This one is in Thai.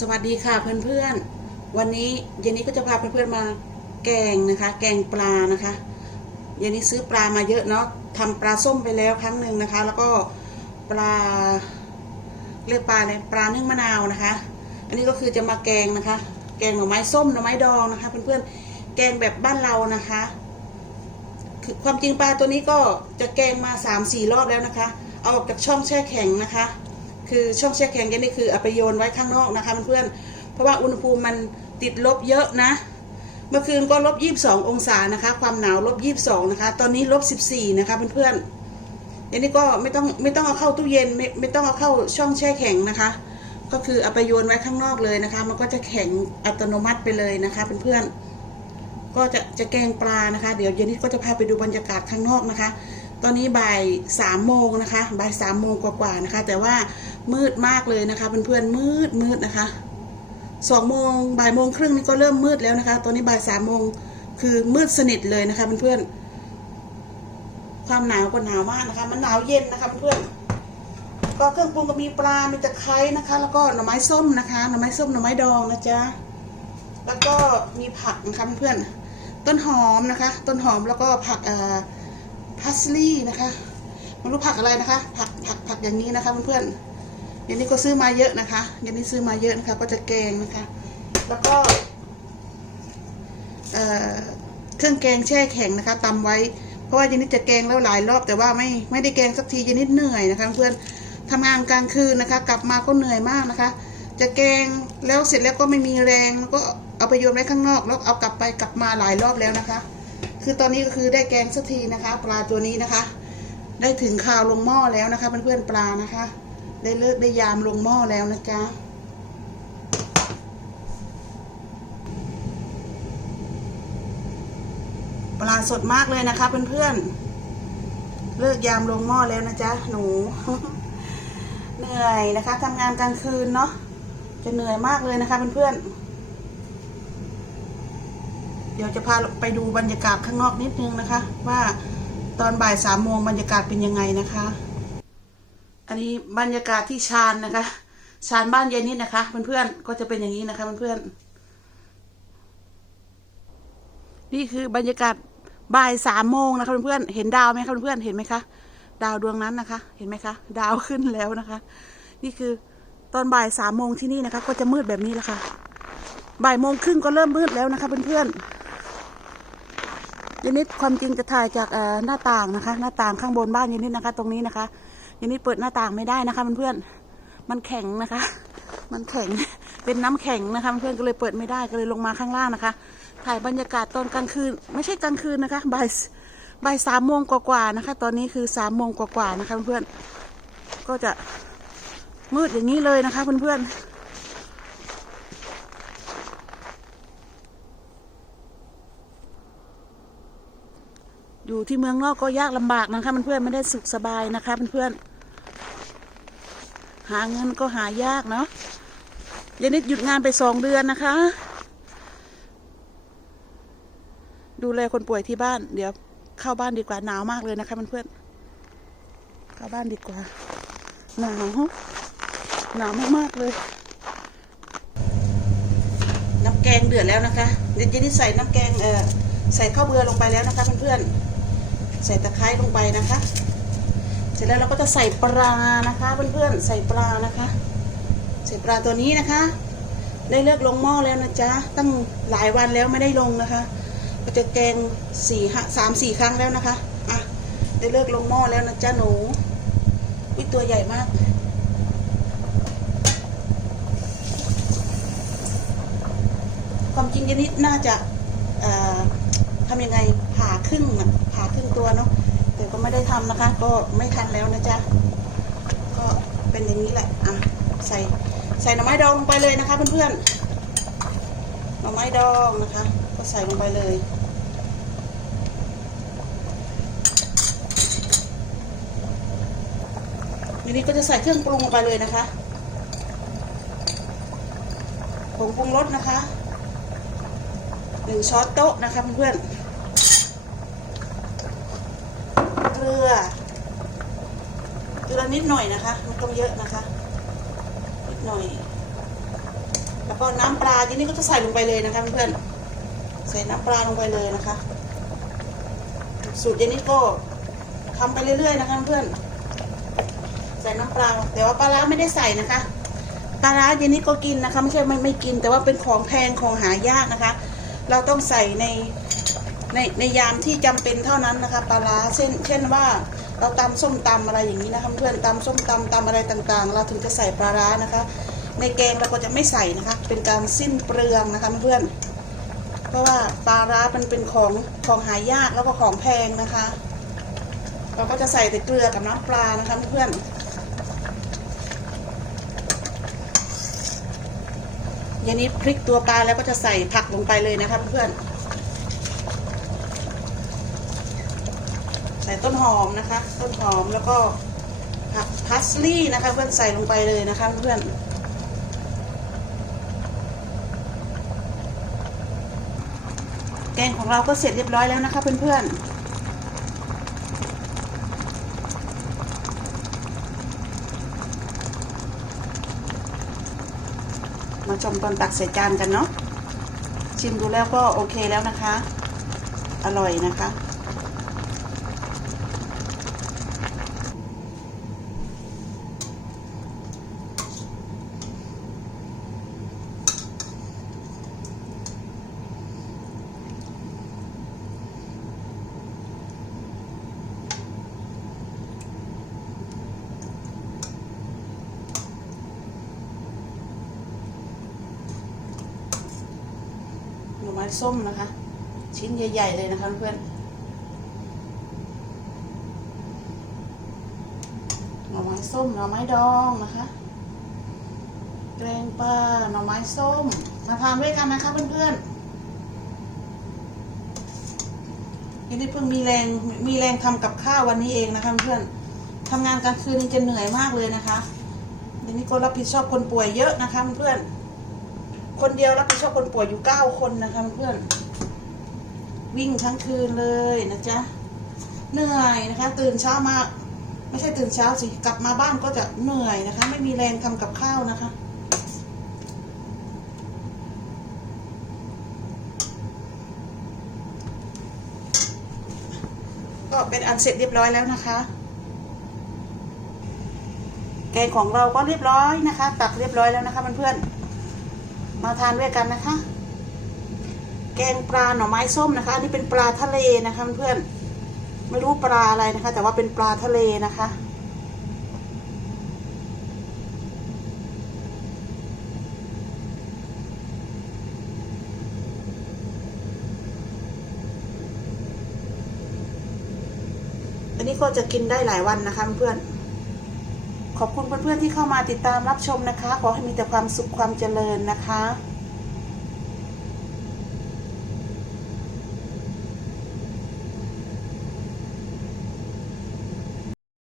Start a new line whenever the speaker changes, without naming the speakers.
สวัสดีค่ะเพื่อนๆ วันนี้เย็นนี้ก็จะพาเพื่อนๆมาแกงนะคะ แกงปลานะคะเย็นนี้ซื้อปลามาเยอะเนาะทำปลาส้มไปแล้วครั้งหนึ่งนะคะ แล้วก็ปลาเรียกปลาอะไรปลานึ่งมะนาวนะคะ อันนี้ก็คือจะมาแกงนะคะ แกงหน่อไม้ส้มหน่อไม้ดองนะคะ เพื่อนๆแกงแบบบ้านเรานะคะคือความจริงปลาตัวนี้ก็จะแกงมาสามสี่รอบแล้วนะคะ เอาออกจากช่องแช่แข็งนะคะ คือช่องแช่แข็งยันนี่คือเอาไปโยนไว้ข้างนอกนะคะเพื่อนๆเพราะว่าอุณหภูมิมันติดลบเยอะนะ เมื่อคืนก็ลบยี่สิบสององศานะคะ ความหนาวลบยี่สิบสองนะคะ ตอนนี้ลบสิบสี่นะคะเพื่อนๆยันนี่ก็ไม่ต้องไม่ต้องเอาเข้าตู้เย็นไม่ไม่ต้องเอาเข้าช่องแช่แข็งนะคะ ก็คือเอาไปโยนไว้ข้างนอกเลยนะคะ มันก็จะแข็งอัตโนมัติไปเลยนะคะเพื่อนๆก็จะจะแกงปลานะคะ เดี๋ยวเย็นนี้ก็จะพาไปดูบรรยากาศข้างนอกนะคะ ตอนนี้บ่ายสามโมงนะคะบ่ายสามโมงกว่าๆนะคะ แต่ว่ามืดมากเลยนะคะเพื่อนๆมืดมืดนะคะสองโมงบ่ายโมงครึ่งนี่ก็เริ่มมืดแล้วนะคะ ตอนนี้บ่ายสามโมงคือมืดสนิทเลยนะคะเพื่อนๆความหนาวก็หนาวมากนะคะ มันหนาวเย็นนะคะเพื่อนๆก็เครื่องปรุงก็มีปลา มีตะไคร้นะคะ แล้วก็หน่อไม้ส้มนะคะ หน่อไม้ส้มหน่อไม้ดองนะจ๊ะ แล้วก็มีผักนะคะเพื่อนๆต้นหอมนะคะ ต้นหอมแล้วก็ผักเอ่อ พาสลีย์นะคะไม่รู้ผักอะไรนะคะ ผักผักผักอย่างนี้นะคะเพื่อนๆอย่างนี้ก็ซื้อมาเยอะนะคะอย่างนี้ซื้อมาเยอะนะคะ ก็จะแกงนะคะ แล้วก็เครื่องแกงแช่แข็งนะคะตำไว้ เพราะว่ายันนี้จะแกงแล้วหลายรอบ แต่ว่าไม่ไม่ได้แกงสักทียันนี้เหนื่อยนะคะเพื่อนทำงานกลางคืนนะคะ กลับมาก็เหนื่อยมากนะคะ จะแกงแล้วเสร็จแล้วก็ไม่มีแรงแล้วก็เอาไปโยนไว้ข้างนอกแล้วเอากลับไปกลับมาหลายรอบแล้วนะคะ คือตอนนี้ก็คือได้แกงสักทีนะคะ ปลาตัวนี้นะคะ ได้ถึงข่าวลงหม้อแล้วนะคะเพื่อนๆปลานะคะ ได้เลิกได้ยามลงหม้อแล้วนะจ๊ะปลาสดมากเลยนะคะเพื่อนๆเลิกยามลงหม้อแล้วนะจ๊ะหนู เหนื่อยนะคะทำงานกลางคืนเนาะจะเหนื่อยมากเลยนะคะเพื่อนๆ เดี๋ยวจะพาไปดูบรรยากาศข้างนอกนิดนึงนะคะ ว่าตอนบ่ายสามโมงบรรยากาศเป็นยังไงนะคะ อันนี้บรรยากาศที่ชานนะคะชานบ้านยายนิดนะคะเพื่อนๆก็จะเป็นอย่างนี้นะคะเพื่อนๆนี่คือบรรยากาศบ่ายสามโมงนะคะเพื่อนๆเห็นดาวไหมคะเพื่อนๆเห็นไหมคะดาวดวงนั้นนะคะ เห็นไหมคะดาวขึ้นแล้วนะคะ นี่คือตอนบ่ายสามโมงที่นี่นะคะ ก็จะมืดแบบนี้แหละค่ะ บ่ายโมงครึ่งก็เริ่มมืดแล้วนะคะเพื่อนๆยนิดความจริงจะถ่ายจากหน้าต่างนะคะ หน้าต่างข้างบนบ้านยนิดนะคะ ตรงนี้นะคะยนิดเปิดหน้าต่างไม่ได้นะคะเพื่อนๆมันแข็งนะคะ มันแข็งเป็นน้ำแข็งนะคะเพื่อนก็เลยเปิดไม่ได้ก็เลยลงมาข้างล่างนะคะ ถ่ายบรรยากาศตอนกลางคืน ไม่ใช่กลางคืนนะคะบ่ายบ่ายสามโมงกว่าๆนะคะ ตอนนี้คือสามโมงกว่าๆนะคะเพื่อนๆก็จะมืดอย่างนี้เลยนะคะเพื่อนๆ อยู่ที่เมืองนอกก็ยากลำบากนะคะเพื่อนๆไม่ได้สุขสบายนะคะเพื่อนๆหาเงินก็หายากเนาะยานิดหยุดงานไปสองเดือนนะคะ ดูแลคนป่วยที่บ้าน เดี๋ยวเข้าบ้านดีกว่าหนาวมากเลยนะคะเพื่อนๆเข้าบ้านดีกว่าหนาวหนาวมากๆเลยน้ำแกงเดือดแล้วนะคะเดี๋ยวจะนี่ใส่น้ำแกงเออใส่ข้าวเบือลงไปแล้วนะคะเพื่อนๆ ใส่ตะไคร้ลงไปนะคะ เสร็จแล้วเราก็จะใส่ปลานะคะเพื่อนๆใส่ปลานะคะ ใส่ปลาตัวนี้นะคะ ได้เลือกลงหม้อแล้วนะจ๊ะตั้งหลายวันแล้วไม่ได้ลงนะคะ ก็จะแกงสี่ห้าสามสี่ครั้งแล้วนะคะอะได้เลิกลงหม้อแล้วนะจ๊ะหนูวิตัวใหญ่มากความจริงยันนิดน่าจะ ทำยังไงผ่าครึ่งน่ะผ่าครึ่งตัวเนาะแต่ก็ไม่ได้ทำนะคะ ก็ไม่ทันแล้วนะจ๊ะก็เป็นอย่างนี้แหละอะใส่ใส่หน่อไม้ดองลงไปเลยนะคะเพื่อนๆหน่อไม้ดองนะคะ ก็ใส่ลงไปเลยทีนี้ก็จะใส่เครื่องปรุงลงไปเลยนะคะผงปรุงรสนะคะหนึ่งช้อนโต๊ะนะคะเพื่อนๆ เกลือเกลือนิดหน่อยนะคะไม่ต้องเยอะนะคะ นิดหน่อย แล้วก็น้ำปลาทีนี้ก็จะใส่ลงไปเลยนะคะเพื่อนๆใส่น้ำปลาลงไปเลยนะคะ สูตรย็นนี้ก็ทำไปเรื่อยๆนะคะเพื่อนใส่น้ำปลาแต่ว่าปลาร้าไม่ได้ใส่นะคะปลาร้าเย็นนี้ก็กินนะคะ ไม่ใช่ไม่ไม่กิน แต่ว่าเป็นของแพงของหายากนะคะ เราต้องใส่ใน ในในยามที่จำเป็นเท่านั้นนะคะปลาร้าเช่น เช่นว่าเราตำส้มตำอะไรอย่างนี้นะคะเพื่อนตำส้มตำตำอะไรต่างๆ เราถึงจะใส่ปลาร้านะคะ ในแกงเราก็จะไม่ใส่นะคะ เป็นการสิ้นเปลืองนะคะเพื่อนเพราะว่าปลาร้ามันเป็นของของหายากแล้วก็ของแพงนะคะ เราก็จะใส่แต่เกลือกับน้ำปลานะคะเพื่อนอย่างนี้พริกตัวปลาแล้วก็จะใส่ผักลงไปเลยนะคะเพื่อน ใส่ต้นหอมนะคะ ต้นหอมแล้วก็ผักพัสลี่นะคะ เพื่อนใส่ลงไปเลยนะคะเพื่อนแกงของเราก็เสร็จเรียบร้อยแล้วนะคะเพื่อนๆมาชมตอนตักใส่จานกันเนาะชิมดูแล้วก็โอเคแล้วนะคะ อร่อยนะคะ ส้มนะคะ ชิ้นใหญ่ ๆ เลยนะคะเพื่อนหน่อไม้ส้มหน่อไม้ดองนะคะแกงปลาหน่อไม้ส้มมาทานด้วยกันนะคะเพื่อนๆยังได้เพิ่งมีแรงมีแรงทำกับข้าววันนี้เองนะคะเพื่อนทำงานกลางคืนนี่จะเหนื่อยมากเลยนะคะเดี๋ยวนี้ก็รับผิดชอบคนป่วยเยอะนะคะเพื่อน คนเดียวรับผิดชอบคนป่วยอยู่เก้าคนนะคะเพื่อน วิ่งทั้งคืนเลยนะจ๊ะ เหนื่อยนะคะ ตื่นเช้ามาไม่ใช่ตื่นเช้าสิ กลับมาบ้านก็จะเหนื่อยนะคะ ไม่มีแรงทำกับข้าวนะคะก็เป็นอันเสร็จเรียบร้อยแล้วนะคะ แกงของเราก็เรียบร้อยนะคะ ตักเรียบร้อยแล้วนะคะเพื่อนๆ มาทานด้วยกันนะคะ แกงปลาหน่อไม้ส้มนะคะอันนี้เป็นปลาทะเลนะคะเพื่อนไม่รู้ปลาอะไรนะคะ แต่ว่าเป็นปลาทะเลนะคะอันนี้ก็จะกินได้หลายวันนะคะเพื่อน ขอบคุณเพื่อนๆที่เข้ามาติดตามรับชมนะคะ ขอให้มีแต่ความสุขความเจริญนะคะ